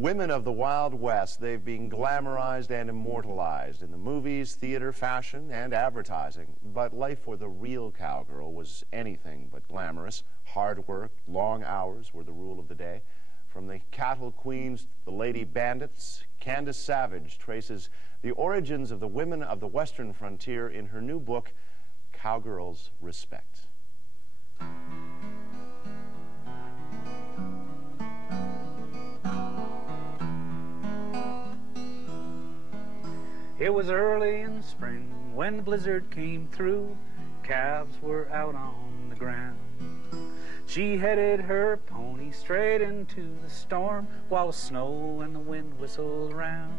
Women of the Wild West, they've been glamorized and immortalized in the movies, theater, fashion, and advertising. But life for the real cowgirl was anything but glamorous. Hard work, long hours were the rule of the day. From the cattle queens, the lady bandits, Candace Savage traces the origins of the women of the Western frontier in her new book, Cowgirls Respect. It was early in the spring when the blizzard came through. Calves were out on the ground. She headed her pony straight into the storm while the snow and the wind whistled round.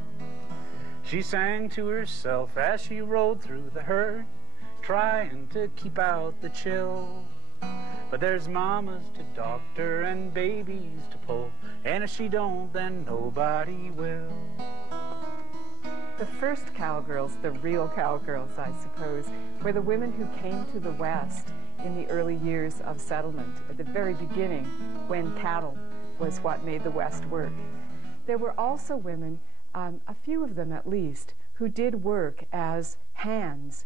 She sang to herself as she rode through the herd, trying to keep out the chill. But there's mamas to doctor and babies to pull, and if she don't, then nobody will. The first cowgirls, the real cowgirls, I suppose, were the women who came to the West in the early years of settlement, at the very beginning, when cattle was what made the West work. There were also women, a few of them at least, who did work as hands,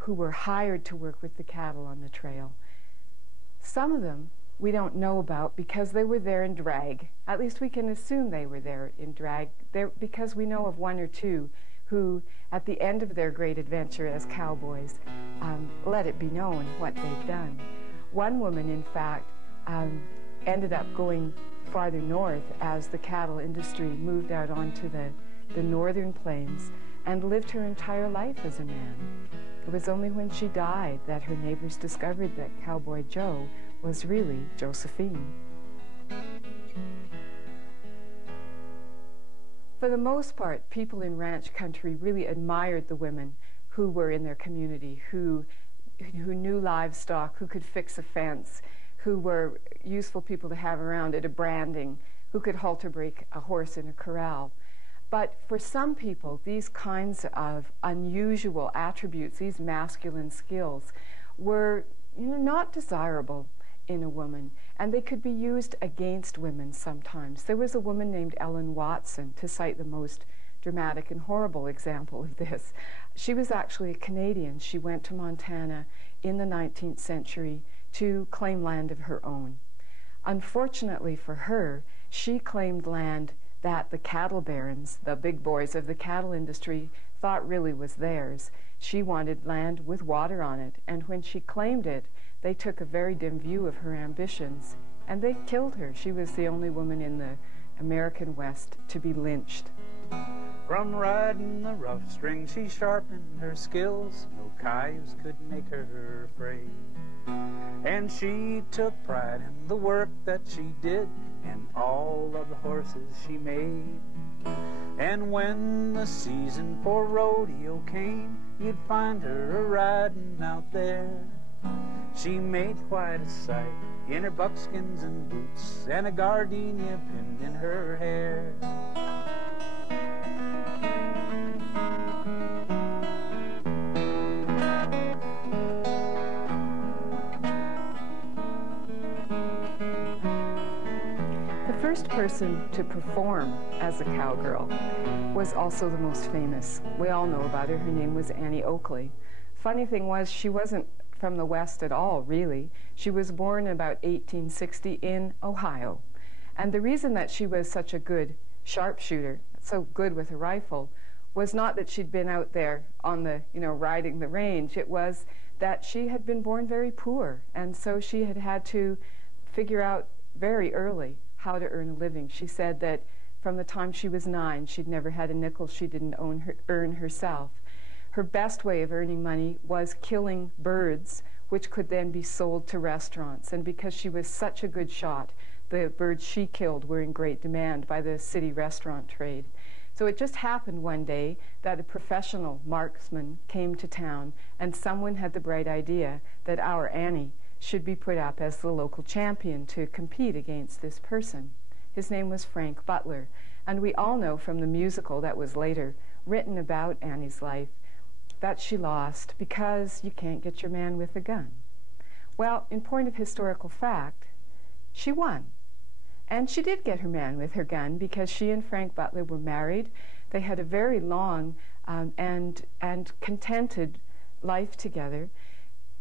who were hired to work with the cattle on the trail. Some of them we don't know about because they were there in drag. At least we can assume they were there in drag, because we know of one or two who, at the end of their great adventure as cowboys, let it be known what they'd done. One woman, in fact, ended up going farther north as the cattle industry moved out onto the northern plains and lived her entire life as a man. It was only when she died that her neighbors discovered that Cowboy Joe was really Josephine. For the most part, people in ranch country really admired the women who were in their community, who knew livestock, who could fix a fence, who were useful people to have around at a branding, who could halter break a horse in a corral. But for some people, these kinds of unusual attributes, these masculine skills, were not desirable in a woman, and they could be used against women sometimes. There was a woman named Ellen Watson, to cite the most dramatic and horrible example of this. She was actually a Canadian. She went to Montana in the 19th century to claim land of her own. Unfortunately for her, she claimed land that the cattle barons, the big boys of the cattle industry, thought really was theirs. She wanted land with water on it, and when she claimed it, they took a very dim view of her ambitions, and they killed her. She was the only woman in the American West to be lynched. From riding the rough string, she sharpened her skills. No cayuse could make her afraid. And she took pride in the work that she did and all of the horses she made. And when the season for rodeo came, you'd find her riding out there. She made quite a sight in her buckskins and boots and a gardenia pinned in her hair. The first person to perform as a cowgirl was also the most famous. We all know about her. Her name was Annie Oakley. Funny thing was, she wasn't from the West at all, really. She was born about 1860 in Ohio. And the reason that she was such a good sharpshooter, so good with a rifle, was not that she'd been out there on the, riding the range. It was that she had been born very poor, and so she had had to figure out very early how to earn a living. She said that from the time she was 9, she'd never had a nickel she didn't earn herself. Her best way of earning money was killing birds, which could then be sold to restaurants. And because she was such a good shot, the birds she killed were in great demand by the city restaurant trade. So it just happened one day that a professional marksman came to town, and someone had the bright idea that our Annie should be put up as the local champion to compete against this person. His name was Frank Butler, and we all know from the musical that was later written about Annie's life that she lost because you can't get your man with a gun. Well, in point of historical fact, she won. And she did get her man with her gun, because she and Frank Butler were married. They had a very long and contented life together,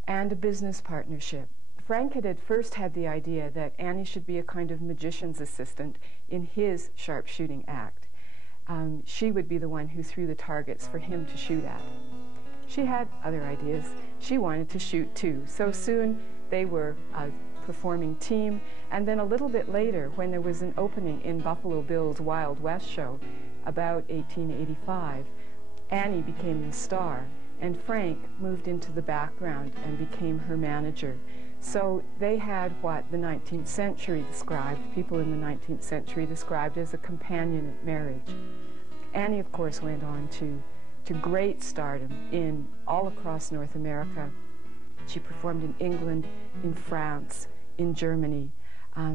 and a business partnership. Frank had at first had the idea that Annie should be a kind of magician's assistant in his sharpshooting act. She would be the one who threw the targets for him to shoot at. She had other ideas. She wanted to shoot too. So soon they were a performing team, and then a little bit later, when there was an opening in Buffalo Bill's Wild West show, about 1885, Annie became the star, and Frank moved into the background and became her manager. So they had what the 19th century described, people in the 19th century described as a companionate marriage. Annie, of course, went on to great stardom in all across North America. She performed in England, in France, in Germany.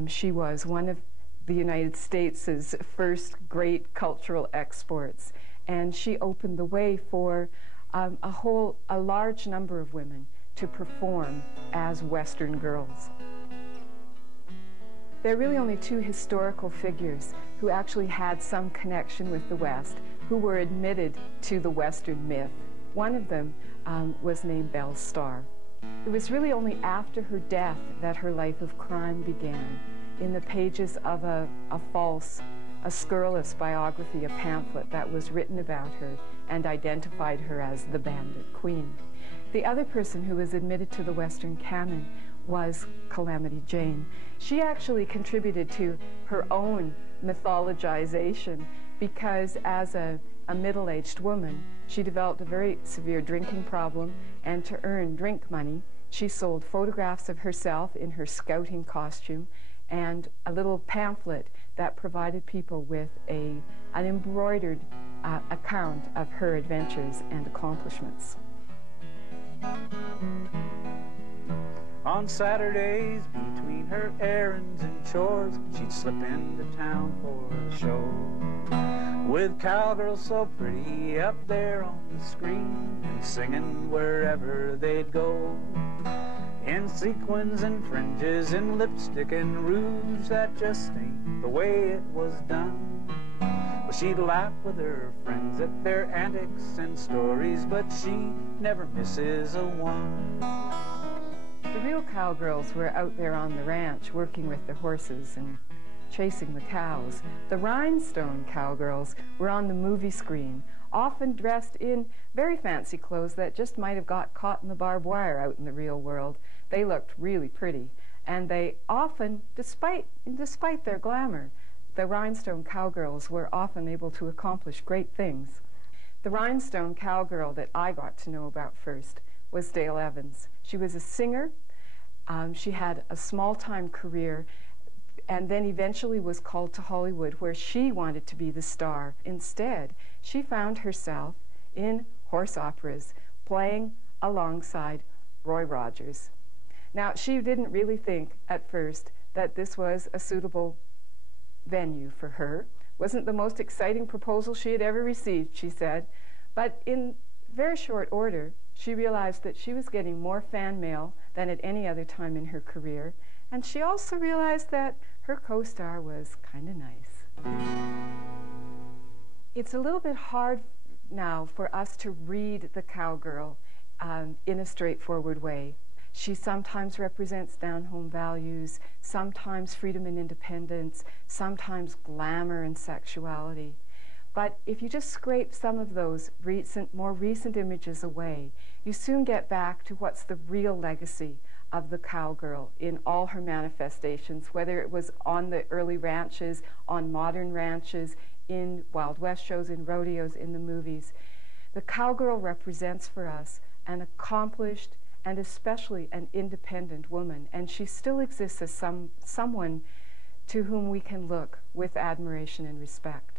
She was one of the United States' first great cultural exports, and she opened the way for a large number of women to perform as Western girls. There are really only two historical figures who actually had some connection with the West, who were admitted to the Western myth. One of them was named Belle Starr. It was really only after her death that her life of crime began. In the pages of a scurrilous biography, a pamphlet that was written about her and identified her as the Bandit Queen. The other person who was admitted to the Western canon was Calamity Jane. She actually contributed to her own mythologization, because as a middle-aged woman, she developed a very severe drinking problem, and to earn drink money, she sold photographs of herself in her scouting costume and a little pamphlet that provided people with an embroidered account of her adventures and accomplishments. On Saturdays, between her errands and chores, she'd slip into town for a show, with cowgirls so pretty up there on the screen and singing wherever they'd go, in sequins and fringes and lipstick and rouge. That just ain't the way it was done. Well, she'd laugh with her friends at their antics and stories, but she never misses a one. The real cowgirls were out there on the ranch working with the horses and chasing the cows. The rhinestone cowgirls were on the movie screen, often dressed in very fancy clothes that just might have got caught in the barbed wire out in the real world. They looked really pretty, and they often, despite their glamour, the rhinestone cowgirls were often able to accomplish great things. The rhinestone cowgirl that I got to know about first was Dale Evans. She was a singer. She had a small-time career, and then eventually was called to Hollywood, where she wanted to be the star. Instead, she found herself in horse operas, playing alongside Roy Rogers. Now, she didn't really think at first that this was a suitable venue for her. Wasn't the most exciting proposal she had ever received, she said. But in very short order, she realized that she was getting more fan mail than at any other time in her career, and she also realized that her co-star was kind of nice. It's a little bit hard now for us to read the cowgirl in a straightforward way. She sometimes represents down-home values, sometimes freedom and independence, sometimes glamour and sexuality. But if you just scrape some of those more recent images away, you soon get back to what's the real legacy of the cowgirl in all her manifestations, whether it was on the early ranches, on modern ranches, in Wild West shows, in rodeos, in the movies. The cowgirl represents for us an accomplished and especially an independent woman, and she still exists as someone to whom we can look with admiration and respect.